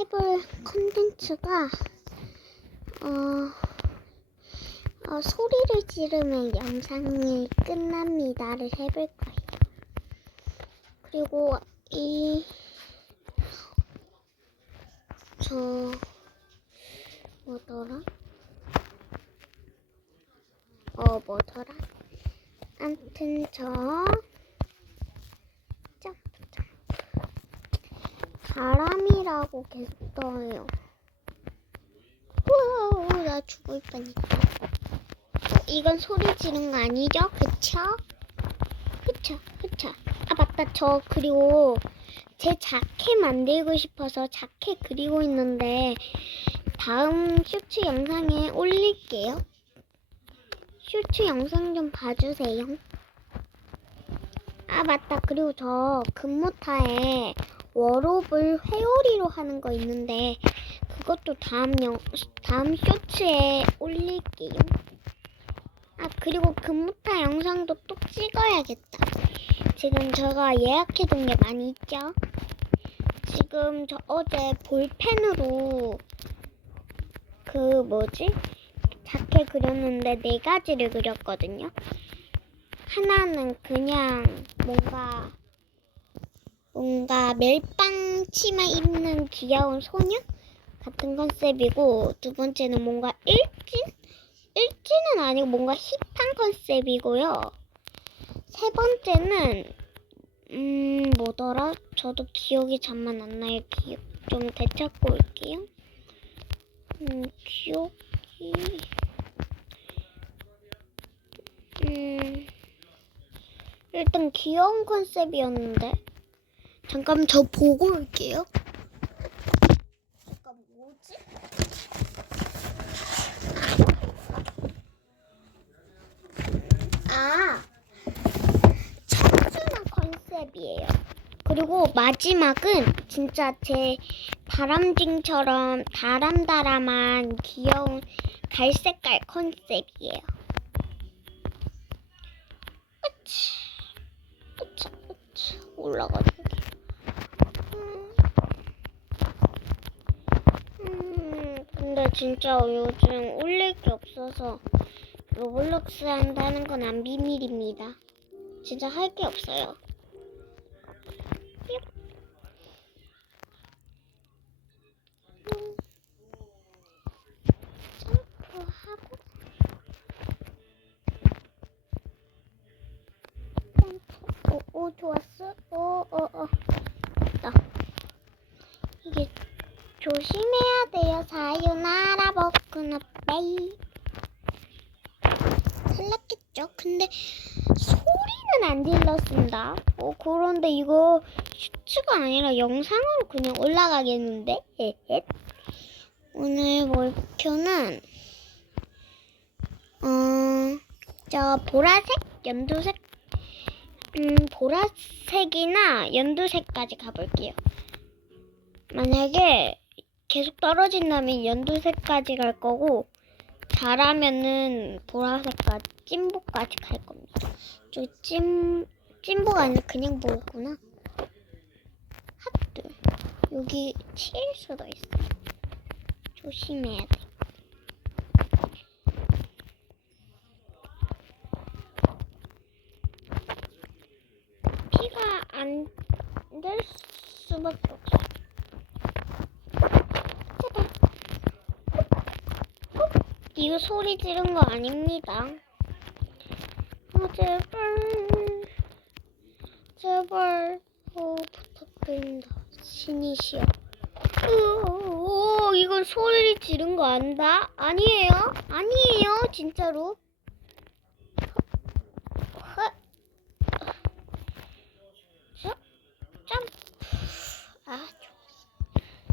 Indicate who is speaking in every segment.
Speaker 1: 해볼 컨텐츠가 어, 어, 소리를 지르면 영상이 끝납니다를 해볼 거예요. 그리고 이 저 뭐더라? 어 뭐더라? 암튼 저 점프 점프 바람이라고 계속 떠요. 우와, 나 죽을 뻔했다. 어, 이건 소리 지른 거 아니죠? 그쵸? 그쵸? 그쵸? 아 맞다. 저 그리고 제 자켓 만들고 싶어서 자켓 그리고 있는데 다음 쇼츠 영상에 올릴게요. 쇼츠 영상 좀 봐주세요. 아 맞다. 그리고 저 금모타에 워롭을 회오리로 하는 거 있는데 그것도 다음 영 다음 쇼츠에 올릴게요. 아 그리고 금모타 영상도 또 찍어야겠다. 지금 제가 예약해둔 게 많이 있죠. 지금 저 어제 볼펜으로 그 뭐지 자켓 그렸는데 네 가지를 그렸거든요. 하나는 그냥 뭔가 뭔가 멜빵 치마 입는 귀여운 소녀 같은 컨셉이고 두 번째는 뭔가 일진 일진은 아니고 뭔가 힙한 컨셉이고요. 세 번째는 음 뭐더라? 저도 기억이 잠만 안 나요. 기억 좀 되찾고 올게요. 음 기억이 음 일단 귀여운 컨셉이었는데 잠깐 저 보고 올게요. 잠깐 뭐지? 아 청순한 컨셉이에요. 그리고 마지막은 진짜 제 다람쥐처럼 다람다람한 귀여운 갈색깔 컨셉이에요. 으치, 으치, 으치, 올라가지고. 음, 음, 근데 진짜 요즘 올릴 게 없어서 로블록스 한다는 건 안 비밀입니다. 진짜 할 게 없어요. 오, 오 좋았어. 오, 오, 오. 나 이게 조심해야 돼요. 사유나라 버크너 빼이. 탈락했죠. 근데 소리는 안 질렀습니다. 어, 그런데 이거 슈츠가 아니라 영상으로 그냥 올라가겠는데? 에헷. 오늘 목표는 어, 저 보라색, 연두색, 음, 보라색이나 연두색까지 가볼게요. 만약에 계속 떨어진다면 연두색까지 갈 거고 잘하면은 보라색까지 찐보까지 갈 겁니다. 저 찐, 찐보가 아니라 그냥 보구나. 핫둘. 여기 칠 수도 있어. 조심해야 돼. 피가 안 될 수밖에 없어. 제발. 이거 소리 지른 거 아닙니다. 아, 제발. 제발. 어, 부탁드립니다. 신이시여. 오, 이건 소리 지른 거 안다? 아니에요? 아니에요, 진짜로. 헛. 자, 점프. 아.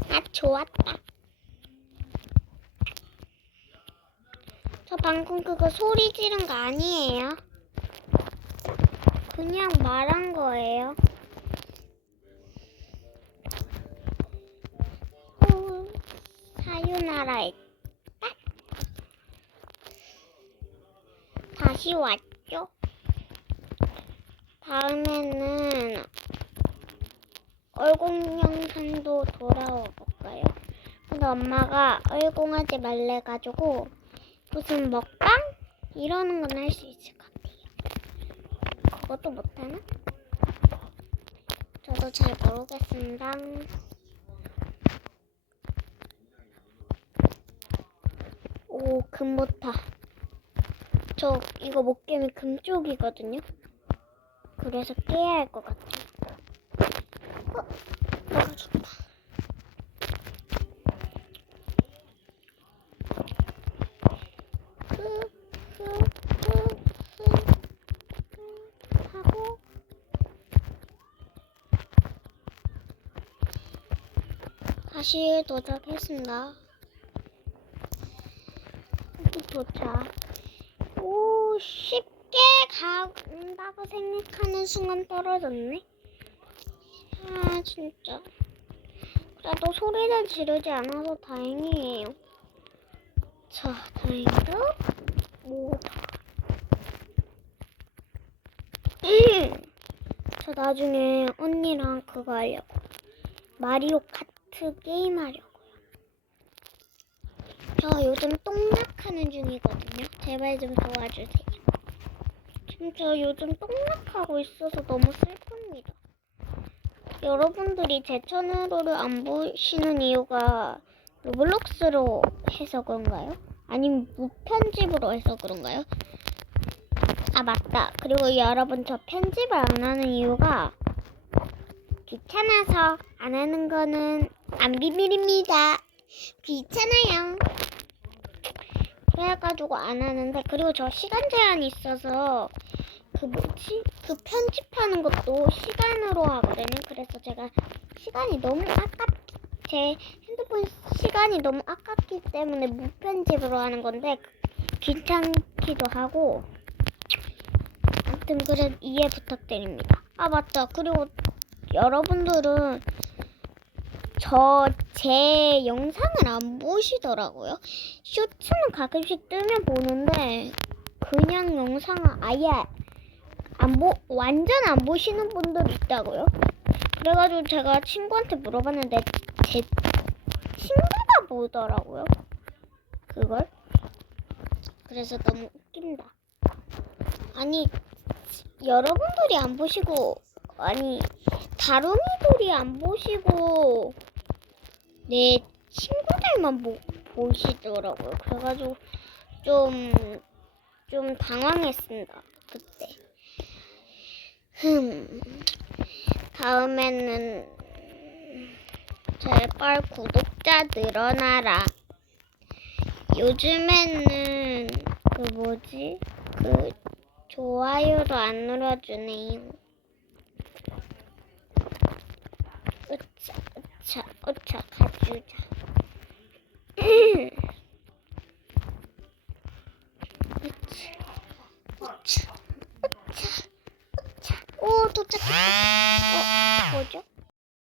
Speaker 1: 아, 좋았다. 저 방금 그거 소리 지른 거 아니에요. 그냥 말한 거예요. 오, 사유나라에 딱 다시 왔죠. 다음에는 얼공 영상도 돌아와 볼까요? 그래서 엄마가 얼공하지 말래 가지고 무슨 먹방 이러는 건 할 수 있을 것 같아요. 그것도 못하나? 저도 잘 모르겠습니다. 오, 금 못타. 저 이거 못 깨면 금 쪽이거든요. 그래서 깨야 할 것 같아요. 어, 떨어졌다. 다시 도착했습니다. 도착. 오, 쉽게 간다고 생각하는 순간 떨어졌네. 아, 진짜. 그래도 소리를 지르지 않아서 다행이에요. 자, 다행히도 뭐다. 음! 저 나중에 언니랑 그거 하려고. 마리오 카 트 게임 하려고요. 저 요즘 똥락하는 중이거든요. 제발 좀 도와주세요. 진짜 요즘 똥락하고 있어서 너무 슬픕니다. 여러분들이 제 채널을 안 보시는 이유가 로블록스로 해서 그런가요? 아니면 무편집으로 해서 그런가요? 아 맞다. 그리고 여러분 저 편집을 안 하는 이유가 귀찮아서 안 하는 거는 안 비밀입니다. 귀찮아요. 그래가지고 안 하는데 그리고 저 시간 제한이 있어서 그 뭐지 그 편집하는 것도 시간으로 하거든요. 그래서 제가 시간이 너무 아깝 제 핸드폰 시간이 너무 아깝기 때문에 무편집으로 하는 건데 귀찮기도 하고 아무튼 그래 이해 부탁드립니다. 아 맞다. 그리고 여러분들은 저 제 영상을 안 보시더라고요. 쇼츠는 가끔씩 뜨면 보는데 그냥 영상을 아예 안 보, 완전 안 보시는 분들이 있다고요. 그래가지고 제가 친구한테 물어봤는데 제 친구가 보더라고요. 그걸. 그래서 너무 웃긴다. 아니 여러분들이 안 보시고 아니 다루미들이 안 보시고 내 친구들만 보, 보시더라고요. 그래가지고 좀, 좀 당황했습니다. 그때. 흠. 다음에는 제발 구독자 늘어나라. 요즘에는 그 뭐지? 그 좋아요도 안 눌러주네요. 으차, 으차, 으